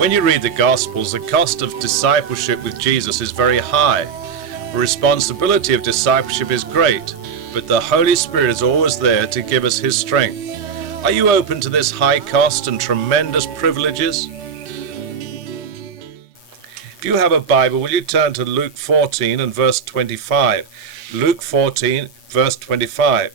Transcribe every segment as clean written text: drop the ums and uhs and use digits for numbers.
When you read the Gospels, the cost of discipleship with Jesus is very high. The responsibility of discipleship is great, but the Holy Spirit is always there to give us His strength. Are you open to this high cost and tremendous privileges? If you have a Bible, will you turn to Luke 14 and verse 25? Luke 14, verse 25.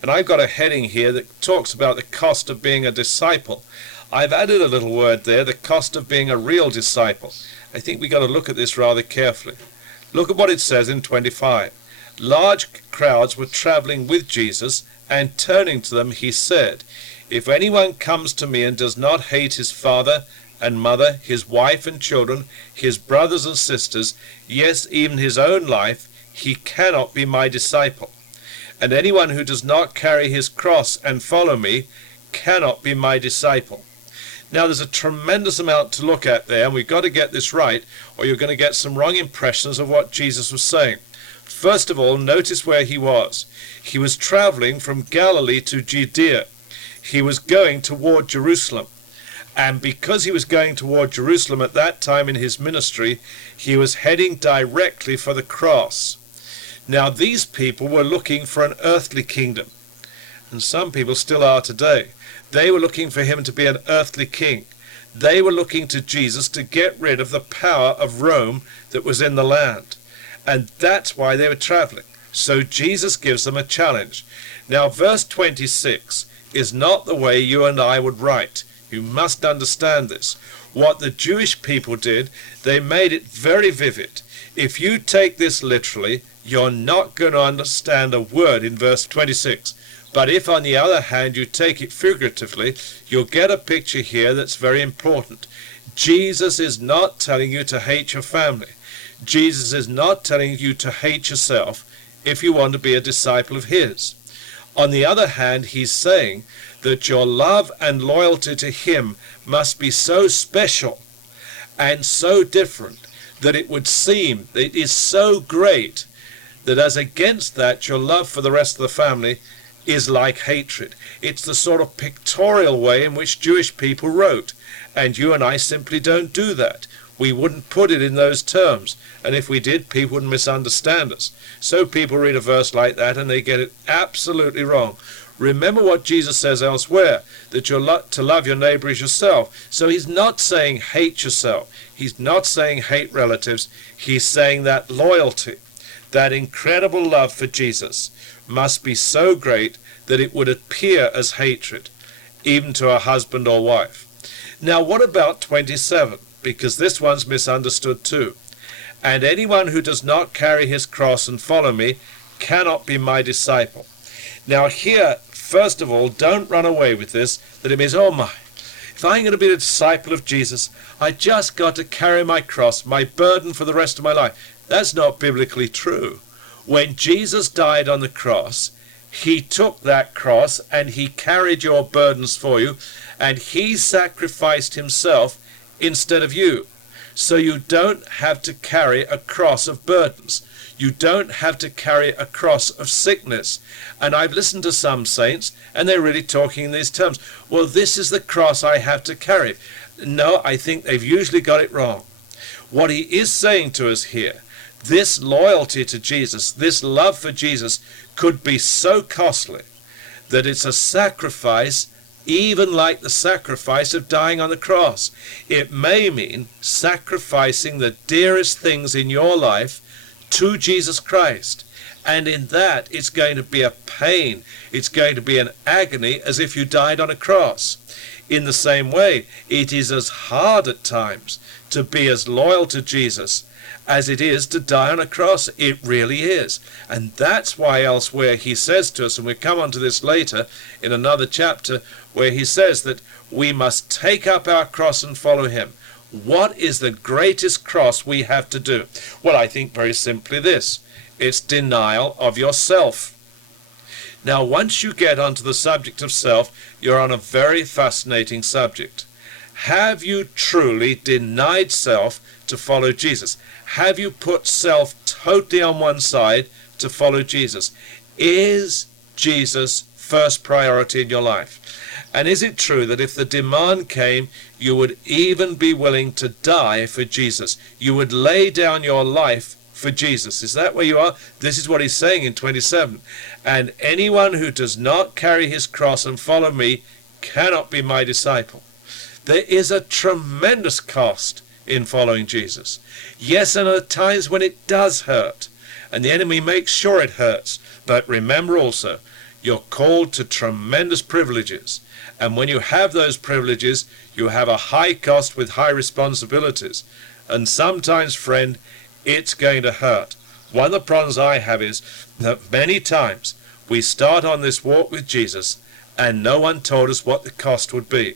And I've got a heading here that talks about the cost of being a disciple. I've added a little word there, the cost of being a real disciple. I think we've got to look at this rather carefully. Look at what it says in 25. Large crowds were traveling with Jesus, and turning to them he said, "If anyone comes to me and does not hate his father and mother, his wife and children, his brothers and sisters, yes, even his own life, he cannot be my disciple. And anyone who does not carry his cross and follow me cannot be my disciple." Now there's a tremendous amount to look at there, and we've got to get this right, or you're going to get some wrong impressions of what Jesus was saying. First of all, notice where he was. He was traveling from Galilee to Judea. He was going toward Jerusalem. And because he was going toward Jerusalem at that time in his ministry, he was heading directly for the cross. Now these people were looking for an earthly kingdom, and some people still are today. They were looking for him to be an earthly king. They were looking to Jesus to get rid of the power of Rome that was in the land. And that's why they were traveling. So Jesus gives them a challenge. Now verse 26 is not the way you and I would write. You must understand this. What the Jewish people did, they made it very vivid. If you take this literally, you're not going to understand a word in verse 26. But if, on the other hand, you take it figuratively, you'll get a picture here that's very important. Jesus is not telling you to hate your family. Jesus is not telling you to hate yourself if you want to be a disciple of his. On the other hand, he's saying that your love and loyalty to him must be so special and so different that it would seem that it is so great that as against that, your love for the rest of the family is like hatred. It's the sort of pictorial way in which Jewish people wrote, and you and I simply don't do that. We wouldn't put it in those terms, and if we did, people would misunderstand us. So people read a verse like that and they get it absolutely wrong. Remember what Jesus says elsewhere, that you're to love your neighbor as yourself. So he's not saying hate yourself. He's not saying hate relatives. He's saying that loyalty, that incredible love for Jesus, must be so great that it would appear as hatred, even to a husband or wife. Now what about 27? Because this one's misunderstood too. And anyone who does not carry his cross and follow me cannot be my disciple. Now here, first of all, don't run away with this, that it means, oh my, if I'm going to be a disciple of Jesus, I just got to carry my cross, my burden for the rest of my life. That's not biblically true. When Jesus died on the cross, he took that cross and he carried your burdens for you, and he sacrificed himself instead of you. So you don't have to carry a cross of burdens. You don't have to carry a cross of sickness. And I've listened to some saints, and they're really talking in these terms. Well, this is the cross I have to carry. No, I think they've usually got it wrong. What he is saying to us here, this loyalty to Jesus, this love for Jesus, could be so costly that it's a sacrifice, even like the sacrifice of dying on the cross. It may mean sacrificing the dearest things in your life to Jesus Christ. And in that, it's going to be a pain. It's going to be an agony as if you died on a cross. In the same way, it is as hard at times to be as loyal to Jesus as it is to die on a cross. It really is. And that's why elsewhere he says to us, and we'll come on to this later in another chapter, where he says that we must take up our cross and follow him. What is the greatest cross we have to do? Well, I think very simply this. It's denial of yourself. Now, once you get onto the subject of self, you're on a very fascinating subject. Have you truly denied self to follow Jesus? Have you put self totally on one side to follow Jesus? Is Jesus first priority in your life? And is it true that if the demand came, you would even be willing to die for Jesus? You would lay down your life for Jesus. Is that where you are? This is what he's saying in 27. And anyone who does not carry his cross and follow me cannot be my disciple. There is a tremendous cost in following Jesus. Yes, and at times when it does hurt, and the enemy makes sure it hurts. But remember also, you're called to tremendous privileges. And when you have those privileges, you have a high cost with high responsibilities. And sometimes, friend, it's going to hurt. One of the problems I have is that many times we start on this walk with Jesus and no one told us what the cost would be.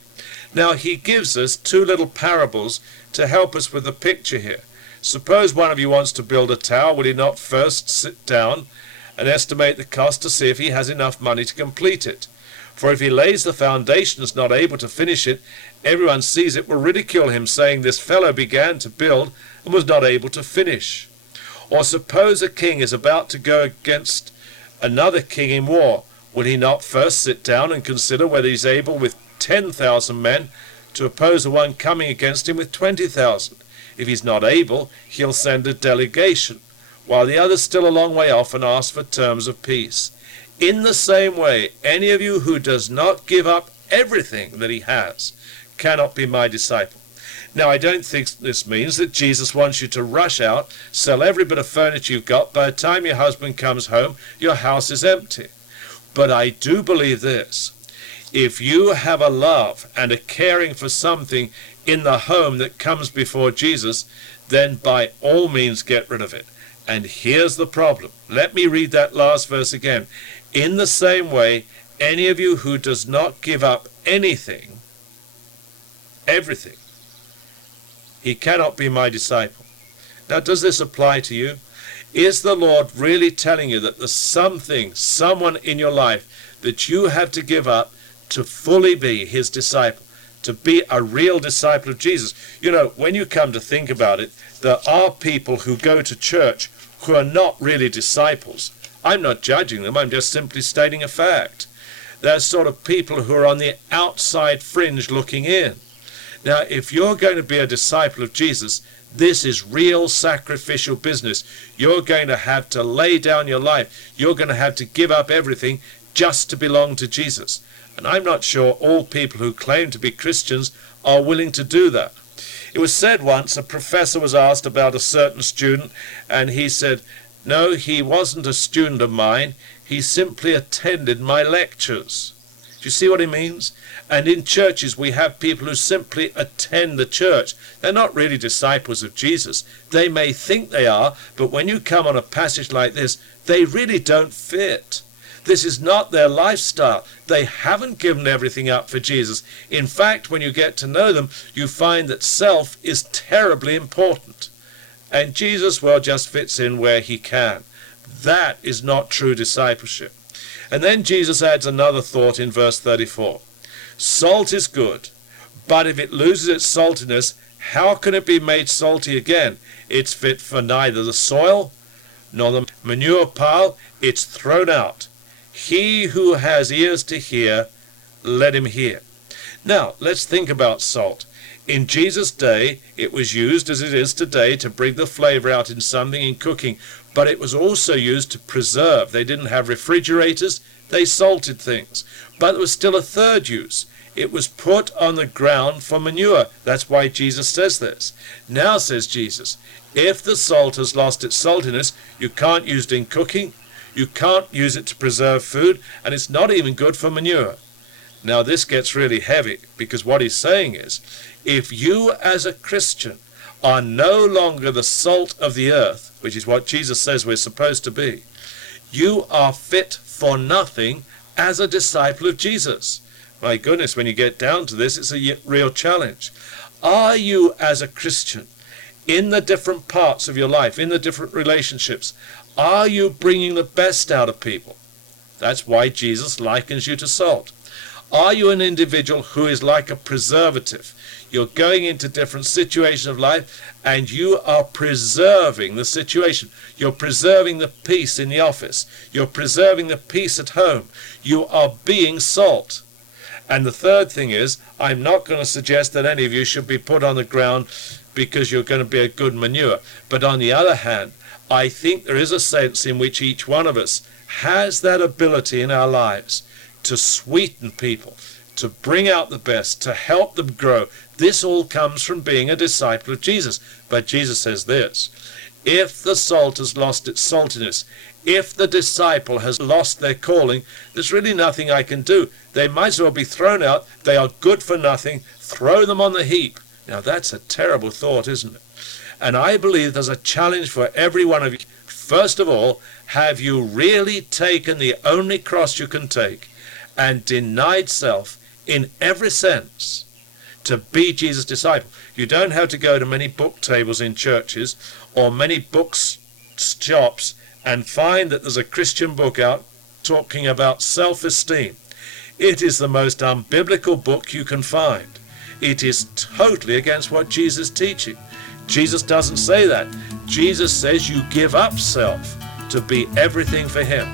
Now, he gives us two little parables to help us with the picture here. Suppose one of you wants to build a tower. Will he not first sit down and estimate the cost to see if he has enough money to complete it? For if he lays the foundation and is not able to finish it, everyone sees it will ridicule him, saying, this fellow began to build and was not able to finish. Or suppose a king is about to go against another king in war. Will he not first sit down and consider whether he's able with 10,000 men to oppose the one coming against him with 20,000? If he's not able, he'll send a delegation, while the other's still a long way off, and ask for terms of peace. In the same way, any of you who does not give up everything that he has cannot be my disciple. Now, I don't think this means that Jesus wants you to rush out, sell every bit of furniture you've got. By the time your husband comes home, your house is empty. But I do believe this. If you have a love and a caring for something in the home that comes before Jesus, then by all means get rid of it. And here's the problem. Let me read that last verse again. In the same way, any of you who does not give up anything, everything, he cannot be my disciple. Now, does this apply to you? Is the Lord really telling you that there's something, someone in your life that you have to give up to fully be his disciple, to be a real disciple of Jesus? You know, when you come to think about it, there are people who go to church who are not really disciples. I'm not judging them, I'm just simply stating a fact. They're sort of people who are on the outside fringe looking in. Now, if you're going to be a disciple of Jesus, this is real sacrificial business. You're going to have to lay down your life. You're going to have to give up everything just to belong to Jesus. And I'm not sure all people who claim to be Christians are willing to do that. It was said once, a professor was asked about a certain student, and he said, no, he wasn't a student of mine. He simply attended my lectures. Do you see what he means? And in churches we have people who simply attend the church. They're not really disciples of Jesus. They may think they are, but when you come on a passage like this, they really don't fit. This is not their lifestyle. They haven't given everything up for Jesus. In fact, when you get to know them, you find that self is terribly important. And Jesus, well, just fits in where he can. That is not true discipleship. And then Jesus adds another thought in verse 34. Salt is good, but if it loses its saltiness, how can it be made salty again? It's fit for neither the soil nor the manure pile. It's thrown out. He who has ears to hear, let him hear. Now, let's think about salt. In Jesus' day, it was used, as it is today, to bring the flavor out in something in cooking, but it was also used to preserve. They didn't have refrigerators, they salted things. But there was still a third use. It was put on the ground for manure. That's why Jesus says this. Now, says Jesus, if the salt has lost its saltiness, you can't use it in cooking, you can't use it to preserve food, and it's not even good for manure. Now, this gets really heavy, because what he's saying is, if you as a Christian are no longer the salt of the earth, which is what Jesus says we're supposed to be, you are fit for nothing as a disciple of Jesus. My goodness, when you get down to this, it's a real challenge. Are you as a Christian, in the different parts of your life, in the different relationships, are you bringing the best out of people? That's why Jesus likens you to salt. Are you an individual who is like a preservative? You're going into different situations of life and you are preserving the situation. You're preserving the peace in the office. You're preserving the peace at home. You are being salt. And the third thing is, I'm not going to suggest that any of you should be put on the ground because you're going to be a good manure. But on the other hand, I think there is a sense in which each one of us has that ability in our lives to sweeten people, to bring out the best, to help them grow. This all comes from being a disciple of Jesus. But Jesus says this: if the salt has lost its saltiness, if the disciple has lost their calling, there's really nothing I can do. They might as well be thrown out. They are good for nothing. Throw them on the heap. Now that's a terrible thought, isn't it? And I believe there's a challenge for every one of you. First of all, have you really taken the only cross you can take and denied self in every sense to be Jesus' disciple? You don't have to go to many book tables in churches or many books shops and find that there's a Christian book out talking about self-esteem. It is the most unbiblical book you can find. It is totally against what Jesus is teaching. Jesus doesn't say that. Jesus says you give up self to be everything for him.